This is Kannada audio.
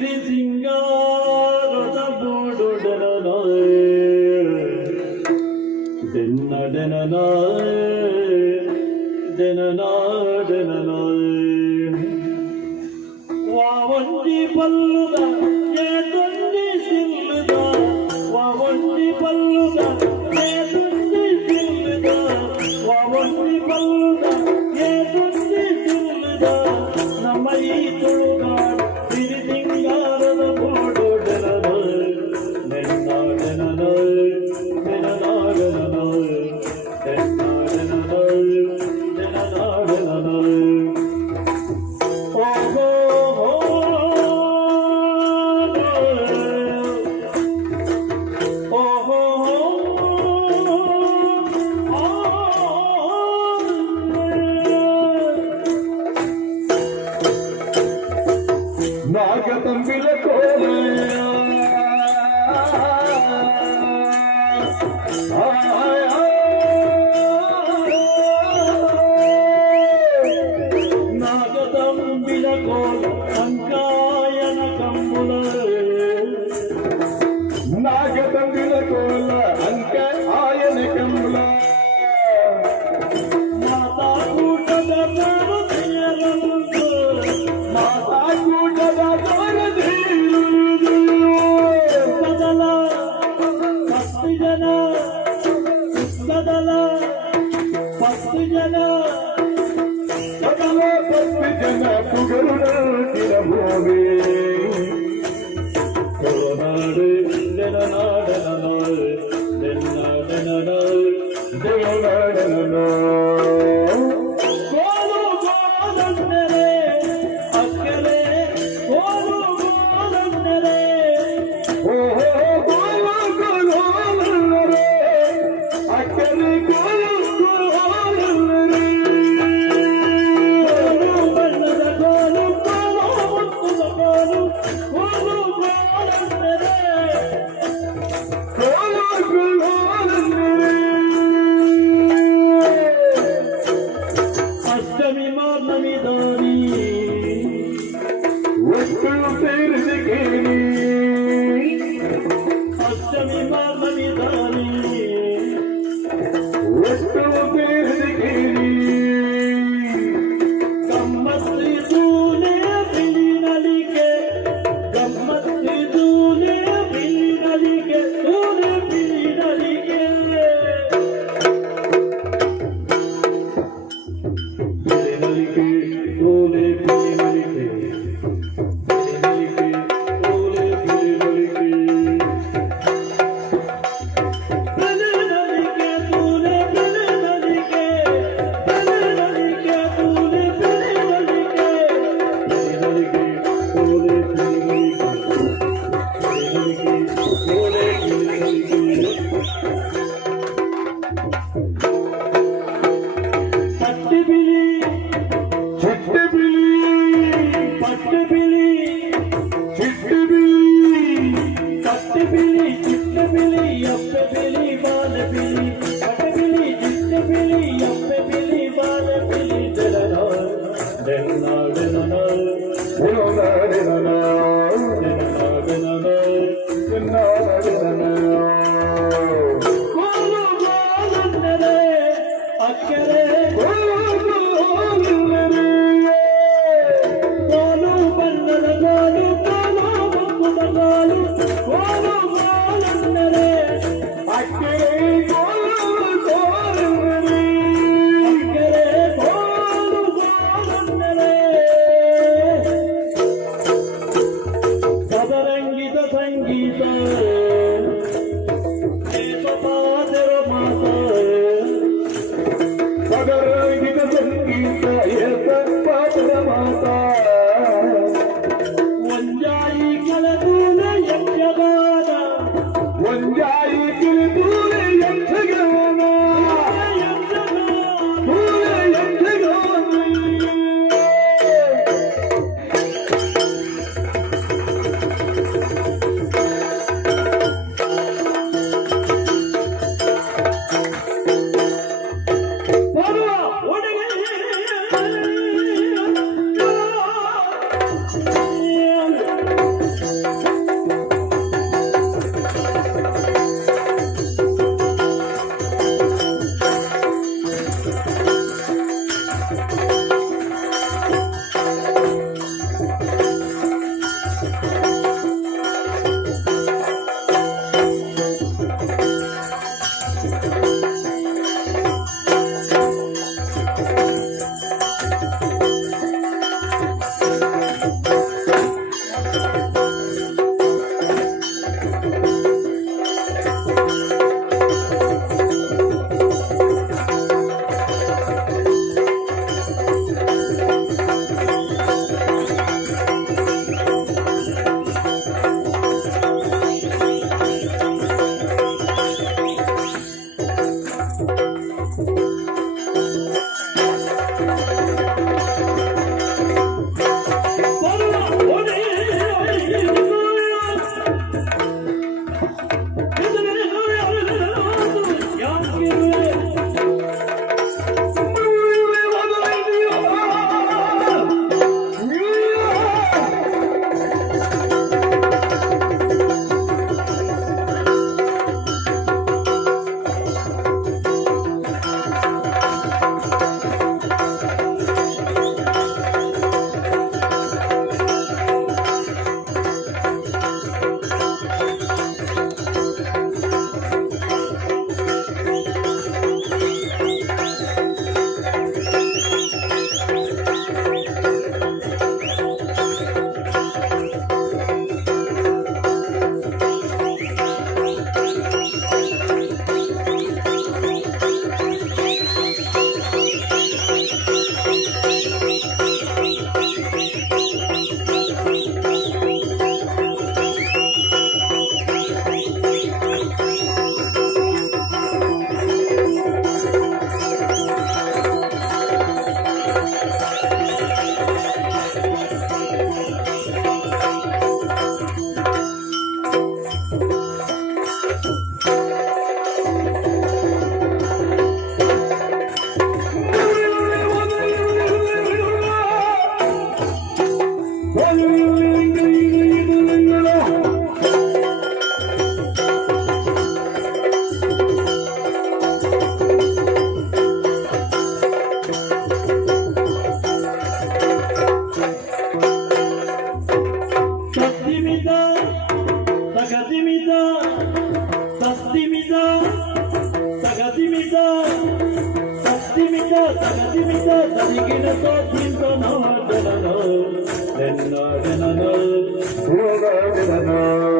ಸಿರಿ ಸಿಂಗಾರದ ಬೋಡುಡನಾಯ ದಿನನಾಯ ವಾವಂಡಿ ಪಲ್ಲುದ ಏತೊಂದಿ ಸಿಲ್ಲುದ ವಾವಂಡಿ ಪಲ್ಲುದ ಏತೊಂದಿ ಸಿಲ್ಲುದ ವಾವಂಡಿ ಪಲ್ಲುದ ಏತೊಂದಿ ಸಿಲ್ಲುದ ನಮ್ಮ ಈ ತುಳುನಾಡು ಸಿರಿ ಸಿಂಗಾರದ ಬೋಡುಡನಾಯ ನಾಗತಂಬಿಲ ಕೋಲೆಯ ನಾಗತಂಬಿಲ ಕೋಲ ಅಂಕಾಯನ ಕಂಬುಲ ನಾಗತಂಬಿಲ ಕೋಲ ಅಂಕ ಆಯನ ಕಂಬುಲ ಮಾತಾ ಕೂಟದ ಭಾರತೀಯರಂದು ಮಾತಾ ಕೂಟದ ಬದಲ 10 ಜನ ಬದಲ 10 ಜನ ಸಕಲ 10 ಜನ ಪುಗರುಡಾಟಿನ ಭೂಮಿ ಕೊರನಾಡು ನೆನನಾಡನಾಡು ನೆನ್ನಾಡನಾಡು ದೇವನಾಡನೋ ಗೋಲು ಗೋಲಂದರೆ ಅಕ್ಕರೆ ಗೋಲು ಗೋಲಂದರೆ ಓಹೋ ಗೋಲು ಗೋಲೋಲರೆ ಅಕ್ಕರೆ ಗೋಲು ಗೋಲರೆ ಗೋಲು ಬಣ್ಣದ ಗೋಲು ಗೋಲು ಮುತ್ತುದ ಗೋಲು ಗೋಲು ಗೋಲಂದರೆ ಗೋಲು ಗೋಲರೆ ಅಷ್ಟಮಿ ಮಾರ್ನಮಿ ದಾರಿ ಒಟ್ಟು ಸೇರಿದ ಕೇಳಿ ಅಷ್ಟಮಿ ಮಾರ್ನಮಿ ದಾರಿ ಒಟ್ಟು ಸೇರಿದ ಕೇಳಿ ಗಮ್ಮತ್ತಿದೂನೆ ಬಿಳಿನಲಿಗೆ ಗಮ್ಮತ್ತಿದೂನೆ ಬಿಳಿನಲಿಗೆ ತೂನೆ ಬಿಳಿನಲಿಗೆ ಬಿಳಿನಲಿಗೆ ತೂನೆ ಬಿಳಿನಲಿಗೆ ಬಿಳಿನಲಿಗೆ ತೂನೆ ಬಿಳಿನಲಿಗೆ ಬಿಳಿನಲಿಗೆ ತೂನೆ ಬಿಳಿನಲಿಗೆ ಬಿಳಿನಲಿಗೆ ತೂನೆ ಬಿಳಿನಲಿಗೆ ಬಿಳಿನಲಿಗೆ ತೂನೆ ಬಿಳಿನಲಿಗೆ ಬಿಳಿನಲಿಗೆ ತೂನೆ ಬಿಳಿನಲಿಗೆ ಪಟ್ಟಿ ಬಿಳಿ ಚಿಟ್ಟಿ ಬಿಳಿ ಪಟ್ಟಿ ಬಿಳಿ ಚಿಟ್ಟಿ ಬಿಳಿ ಕಟ್ಟಿ ಬಿಳಿ ಚಿಟ್ಟ ಬಿಳಿ ಅಪ್ಪೆ ಬಿಳಿ ಬಾಲ ಬಿಳಿ ಕಟ್ಟ ಬಿಳಿ ಚಿಟ್ಟ ಬಿಳಿ ಅಪ್ಪೆ ಬಿಳಿ ಬಾಲ ಬಿಳಿ ಗೋಲು ಗೋಲಂದರೆ ಅಕ್ಕರೆ ಗೋಲು ಬಣ್ಣದ ಗೋಲು ಗೋಲು ಮುಕ್ಕುದ ಗೋಲು ಗೋಲು ಗೋಲಂದರೆ ಅಕ್ಕರೆ ಗೋಲು ಗೋಲಂದರೆ ಸದರಂಗಿತ ಸಂಗೀತ ಪಾದರ ಮಾತ ಪದರಂಗಿದ ಸಂಗೀತ ಎಸ ಪಾತ್ರ ಮಾತಾ ಒಂಜಾಯಿ ಕಳದೂಲ ಯಕ್ಷಗಾನ ಒಂಜಾಯಿ ಕಿರಿದೂರೆ ಯಕ್ಷಗಾನ ದೂರೆ ಯಕ್ಷಗಾನ ಸಸ್ತಿಮಿತ ಸಗತಿಮಿತ ಸಸ್ತಿಮಿತ ಸಗತಿಮಿತ ಸಸ್ತಿಮಿತ ಸಗತಿಮಿತ ಸರಿಗಿನ ಸೋತಿಂತ ನವ ಜನನ ಜನನ ಜನನ ಯೋಗ ಜನನ